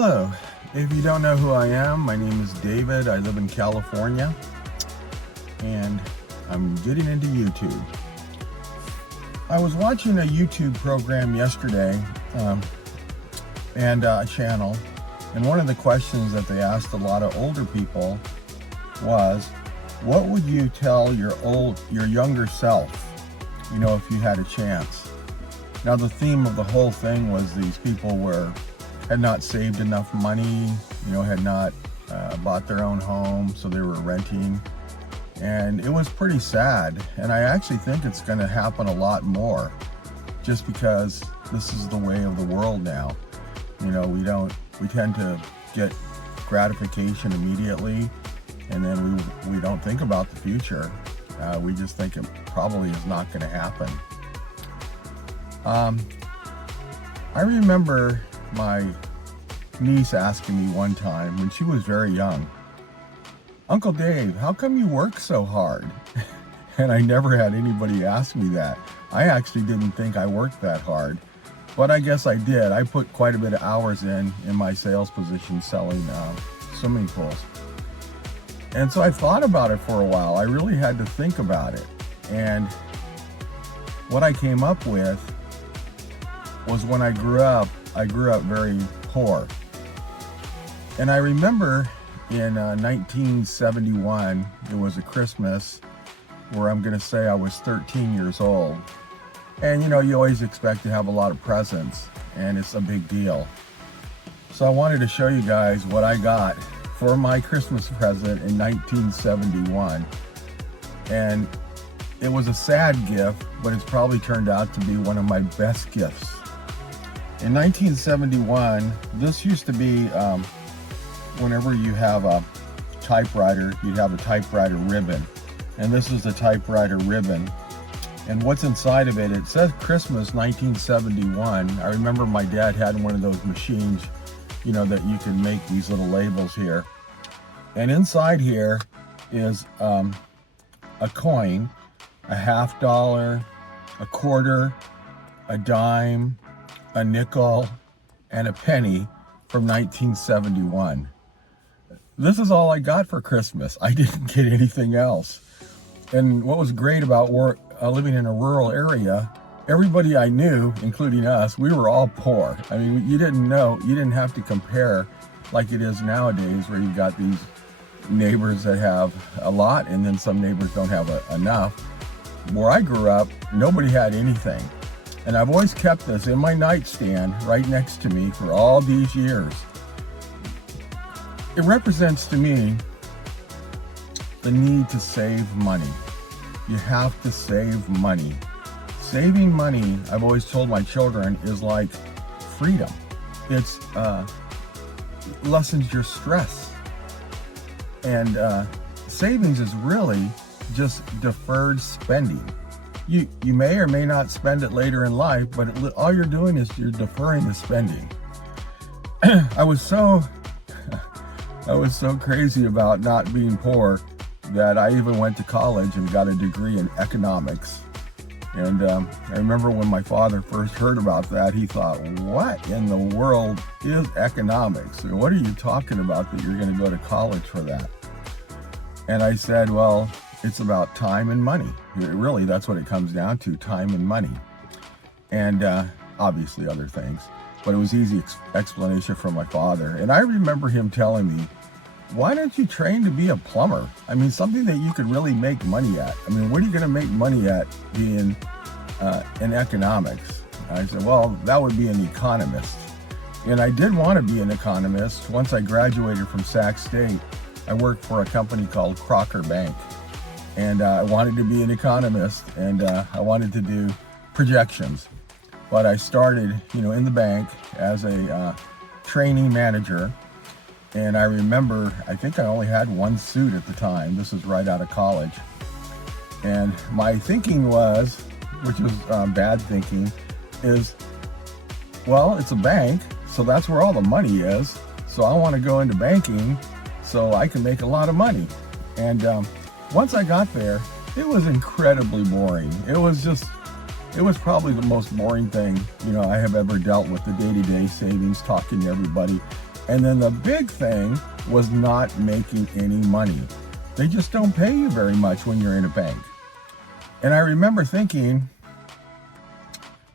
Hello, if you don't know who I am, my name is David. I live in California and I'm getting into YouTube. I was watching a YouTube program yesterday and a channel, and one of the questions that they asked a lot of older people was, what would you tell your younger self, if you had a chance? Now the theme of the whole thing was these people had not saved enough money, had not bought their own home, so they were renting. And it was pretty sad. And I actually think it's going to happen a lot more, just because this is the way of the world now. We tend to get gratification immediately, and then we don't think about the future. We just think it probably is not going to happen. I remember my niece asking me one time when she was very young, "Uncle Dave, how come you work so hard?" And I never had anybody ask me that. I actually didn't think I worked that hard, but I guess I did. I put quite a bit of hours in my sales position selling swimming pools. And so I thought about it for a while. I really had to think about it. And what I came up with was, when I grew up very poor. And I remember in 1971, it was a Christmas where I'm going to say I was 13 years old. And you always expect to have a lot of presents, and it's a big deal. So I wanted to show you guys what I got for my Christmas present in 1971. And it was a sad gift, but it's probably turned out to be one of my best gifts. In 1971, this used to be, whenever you have a typewriter, you'd have a typewriter ribbon. And this is the typewriter ribbon. And what's inside of it, it says Christmas 1971. I remember my dad had one of those machines, that you can make these little labels here. And inside here is a coin, a $50, a quarter, a dime, a nickel, and a penny from 1971. This is all I got for Christmas. I didn't get anything else. And what was great about living in a rural area, everybody I knew, including us, we were all poor. I mean, you didn't have to compare like it is nowadays, where you've got these neighbors that have a lot and then some neighbors don't have enough. Where I grew up, nobody had anything. And I've always kept this in my nightstand right next to me for all these years. It represents to me the need to save money. You have to save money. Saving money, I've always told my children, is like freedom. It's lessens your stress. And savings is really just deferred spending. You may or may not spend it later in life, but all you're doing is you're deferring the spending. I was so crazy about not being poor that I even went to college and got a degree in economics. And I remember when my father first heard about that, he thought, "What in the world is economics? What are you talking about that you're going to go to college for that?" And I said, "Well, it's about time and money. Really, that's what it comes down to, time and money. And obviously other things." But it was easy explanation from my father. And I remember him telling me, "Why don't you train to be a plumber? I mean, something that you could really make money at. I mean, what are you going to make money at being in economics?" I said, "Well, that would be an economist." And I did want to be an economist. Once I graduated from Sac State, I worked for a company called Crocker Bank. And I wanted to be an economist, and I wanted to do projections. But I started, in the bank as a training manager. And I remember, I think I only had one suit at the time. This was right out of college. And my thinking was, which was bad thinking, is, well, it's a bank, so that's where all the money is. So I want to go into banking so I can make a lot of money. And once I got there, it was incredibly boring. It it was probably the most boring thing, I have ever dealt with, the day-to-day savings, talking to everybody. And then the big thing was not making any money. They just don't pay you very much when you're in a bank. And I remember thinking,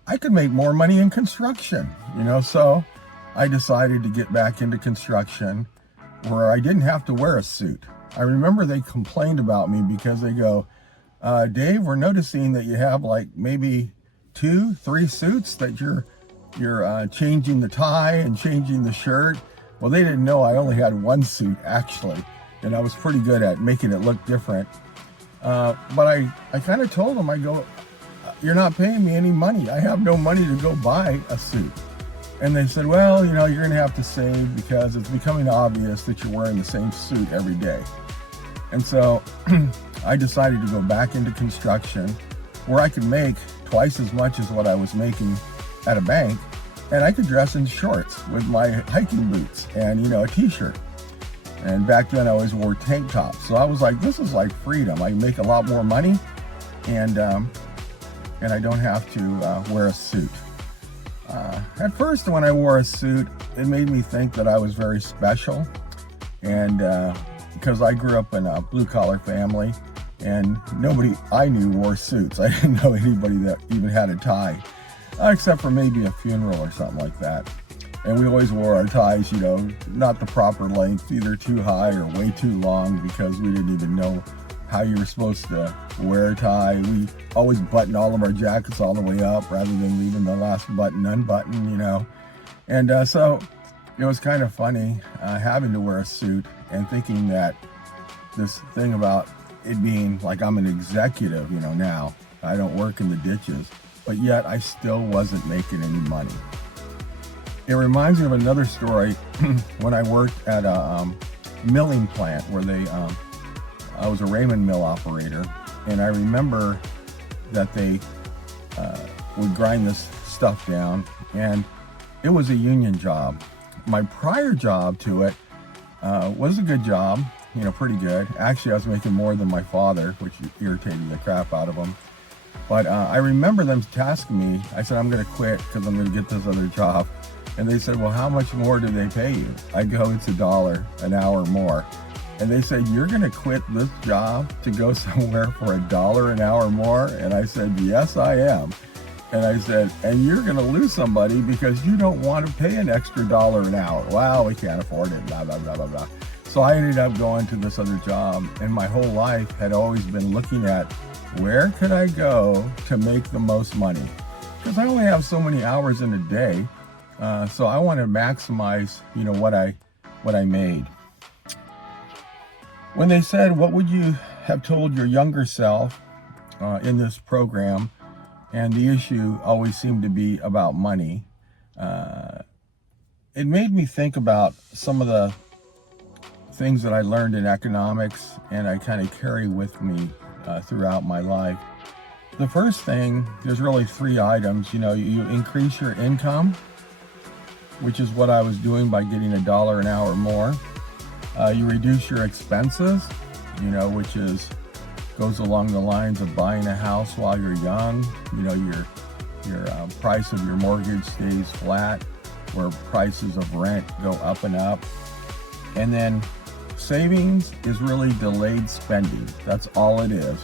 I could make more money in construction, so I decided to get back into construction where I didn't have to wear a suit. I remember they complained about me because they go, Dave, we're noticing that you have like maybe 2-3 suits that you're changing the tie and changing the shirt. Well, they didn't know I only had one suit actually, and I was pretty good at making it look different. But I kind of told them, I go, you're not paying me any money. I have no money to go buy a suit. And they said, well, you're going to have to save because it's becoming obvious that you're wearing the same suit every day. And so I decided to go back into construction where I could make twice as much as what I was making at a bank. And I could dress in shorts with my hiking boots and, a t-shirt. And back then I always wore tank tops. So I was like, this is like freedom. I make a lot more money and I don't have to wear a suit. At first, when I wore a suit, it made me think that I was very special. And because I grew up in a blue-collar family, and nobody I knew wore suits. I didn't know anybody that even had a tie, except for maybe a funeral or something like that. And we always wore our ties, not the proper length, either too high or way too long, because we didn't even know how you were supposed to wear a tie. We always button all of our jackets all the way up rather than leaving the last button unbuttoned, And so it was kind of funny having to wear a suit and thinking that this thing about it being like I'm an executive, now I don't work in the ditches, but yet I still wasn't making any money. It reminds me of another story when I worked at a milling plant where I was a Raymond mill operator, and I remember that they would grind this stuff down, and it was a union job. My prior job to it was a good job, pretty good. Actually, I was making more than my father, which irritated the crap out of him. But I remember them tasking me. I said, I'm going to quit because I'm going to get this other job. And they said, well, how much more do they pay you? I go, it's $1 an hour more. And they said, you're going to quit this job to go somewhere for $1 an hour more? And I said, yes, I am. And I said, and you're going to lose somebody because you don't want to pay an extra $1 an hour. Well, we can't afford it, blah, blah, blah, blah, blah. So I ended up going to this other job, and my whole life had always been looking at where could I go to make the most money? Because I only have so many hours in a day. So I want to maximize, what I made. When they said, what would you have told your younger self in this program? And the issue always seemed to be about money. It made me think about some of the things that I learned in economics and I kind of carry with me throughout my life. The first thing, there's really 3 items. You increase your income, which is what I was doing by getting $1 an hour more. You reduce your expenses, which goes along the lines of buying a house while you're young. Your price of your mortgage stays flat, where prices of rent go up and up. And then savings is really delayed spending. That's all it is.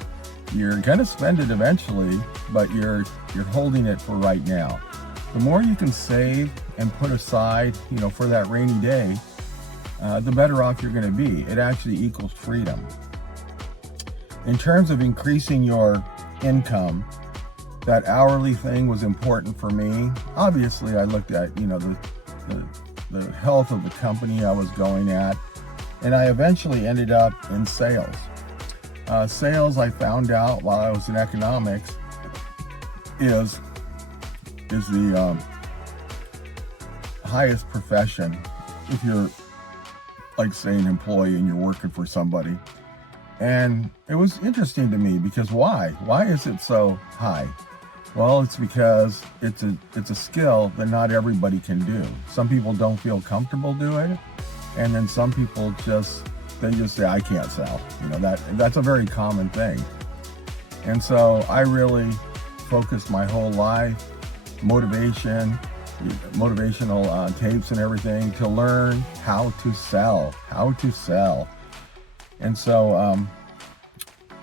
You're gonna spend it eventually, but you're holding it for right now. The more you can save and put aside, for that rainy day, the better off you're gonna be. It actually equals freedom. In terms of increasing your income, that hourly thing was important for me. Obviously, I looked at, the health of the company I was going at, and I eventually ended up in sales. Sales, I found out while I was in economics, is the highest profession if you're, like, say, an employee and you're working for somebody. And it was interesting to me because why? Why is it so high? Well, it's because it's a skill that not everybody can do. Some people don't feel comfortable doing it, and then some people just say, I can't sell. That's a very common thing. And so I really focused my whole life, motivational tapes and everything to learn how to sell. And so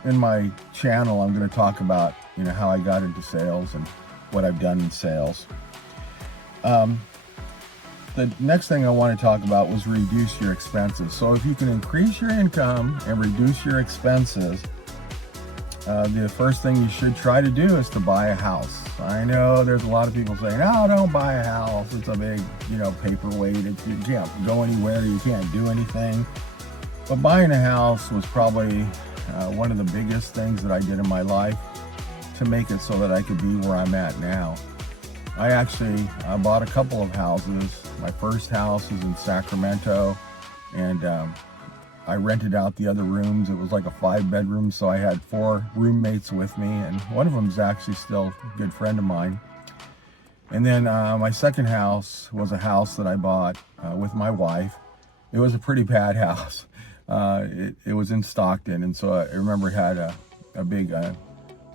in my channel, I'm going to talk about, how I got into sales and what I've done in sales. The next thing I want to talk about was reduce your expenses. So if you can increase your income and reduce your expenses, the first thing you should try to do is to buy a house. I know there's a lot of people saying, "Oh, don't buy a house. It's a big, paperweight. You can't go anywhere. You can't do anything." But buying a house was probably one of the biggest things that I did in my life to make it so that I could be where I'm at now. I actually bought a couple of houses. My first house was in Sacramento, and I rented out the other rooms. It was like a 5-bedroom, so I had 4 roommates with me, and one of them is actually still a good friend of mine. And then my second house was a house that I bought with my wife. It was a pretty bad house. It was in Stockton, and so I remember it had a big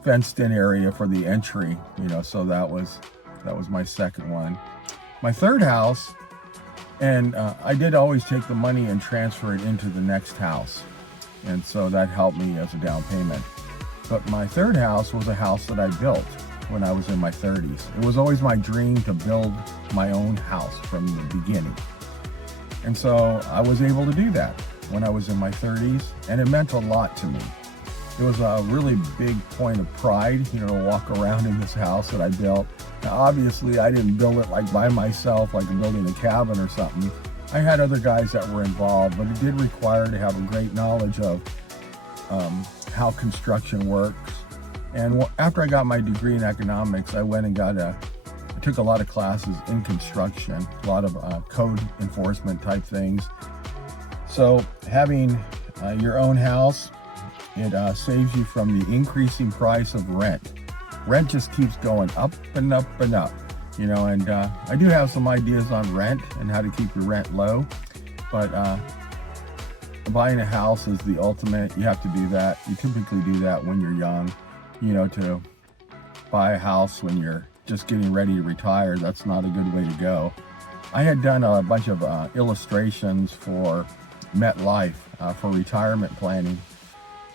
fenced-in area for the entry, so that was my second one. My third house, and I did always take the money and transfer it into the next house, and so that helped me as a down payment. But my third house was a house that I built when I was in my 30s. It was always my dream to build my own house from the beginning. And so I was able to do that when I was in my 30s, and it meant a lot to me. It was a really big point of pride, to walk around in this house that I built. Now, obviously, I didn't build it like by myself, like I'm building a cabin or something. I had other guys that were involved, but it did require to have a great knowledge of how construction works. And after I got my degree in economics, I went and I took a lot of classes in construction, a lot of code enforcement type things. So having your own house, it saves you from the increasing price of rent. Rent just keeps going up and up and up, and I do have some ideas on rent and how to keep your rent low, but buying a house is the ultimate. You have to do that. You typically do that when you're young, to buy a house when you're just getting ready to retire. That's not a good way to go. I had done a bunch of illustrations for MetLife for retirement planning.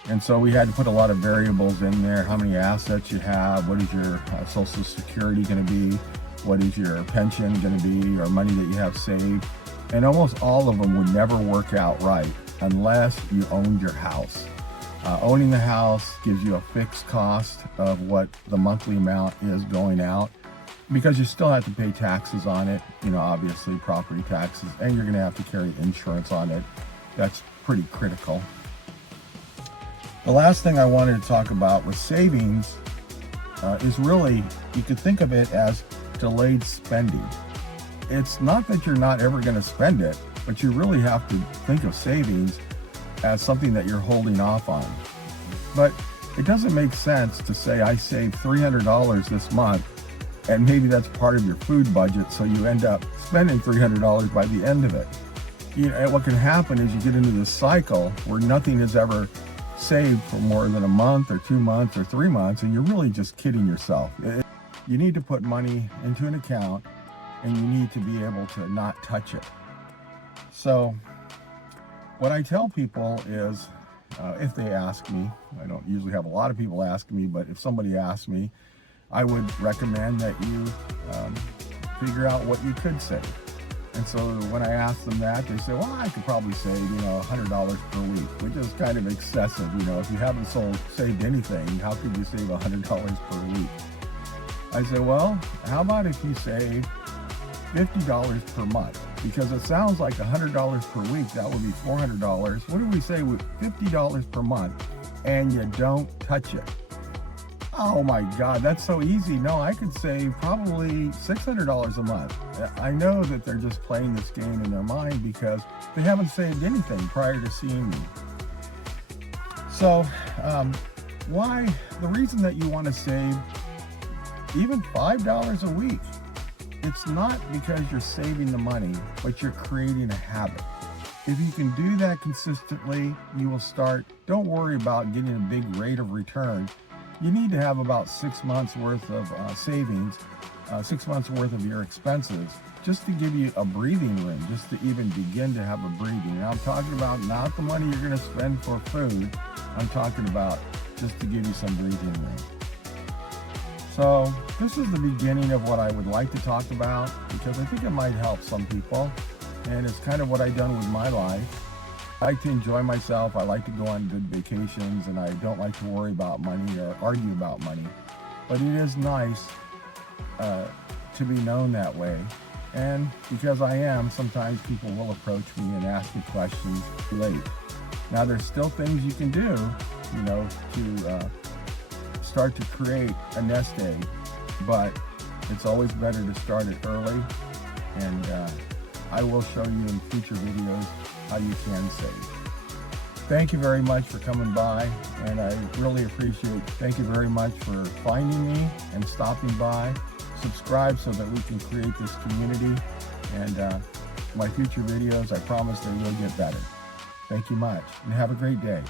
And so we had to put a lot of variables in there. How many assets you have, what is your Social Security going to be, what is your pension going to be, or money that you have saved. And almost all of them would never work out right unless you owned your house. Owning the house gives you a fixed cost of what the monthly amount is going out, because you still have to pay taxes on it, obviously property taxes, and you're going to have to carry insurance on it. That's pretty critical. The last thing I wanted to talk about with savings is really, you could think of it as delayed spending. It's not that you're not ever going to spend it, but you really have to think of savings as something that you're holding off on. But it doesn't make sense to say, I saved $300 this month, and maybe that's part of your food budget, so you end up spending $300 by the end of it. And what can happen is you get into this cycle where nothing is ever saved for more than a month or 2 months or 3 months, and you're really just kidding yourself. You need to put money into an account, and you need to be able to not touch it. So what I tell people is, if they ask me, I don't usually have a lot of people ask me, but if somebody asks me, I would recommend that you figure out what you could save. And so when I ask them that, they say, well, I could probably save, $100 per week, which is kind of excessive. If you haven't saved anything, how could you save $100 per week? I say, well, how about if you save $50 per month? Because it sounds like $100 per week, that would be $400. What do we say with $50 per month and you don't touch it? Oh my God, that's so easy. No, I could save probably $600 a month. I know that they're just playing this game in their mind because they haven't saved anything prior to seeing me. So, the reason that you want to save even $5 a week, it's not because you're saving the money, but you're creating a habit. If you can do that consistently, you will start. Don't worry about getting a big rate of return. you need to have about 6 months worth of savings, 6 months worth of your expenses, just to give you a breathing room, just to even begin to have a breathing. And I'm talking about not the money you're going to spend for food. I'm talking about just to give you some breathing room. So this is the beginning of what I would like to talk about, because I think it might help some people. And it's kind of what I've done with my life. I like to enjoy myself. I like to go on good vacations, and I don't like to worry about money or argue about money. But it is nice to be known that way. And because I am, sometimes people will approach me and ask me questions late. Now, there's still things you can do, you know, to start to create a nest egg, but it's always better to start it early. And I will show you in future videos how you can save. Thank you very much for coming by, and I really appreciate it. Thank you very much for finding me and stopping by. Subscribe so that we can create this community, and my future videos, I promise they will get better. Thank you much, and have a great day.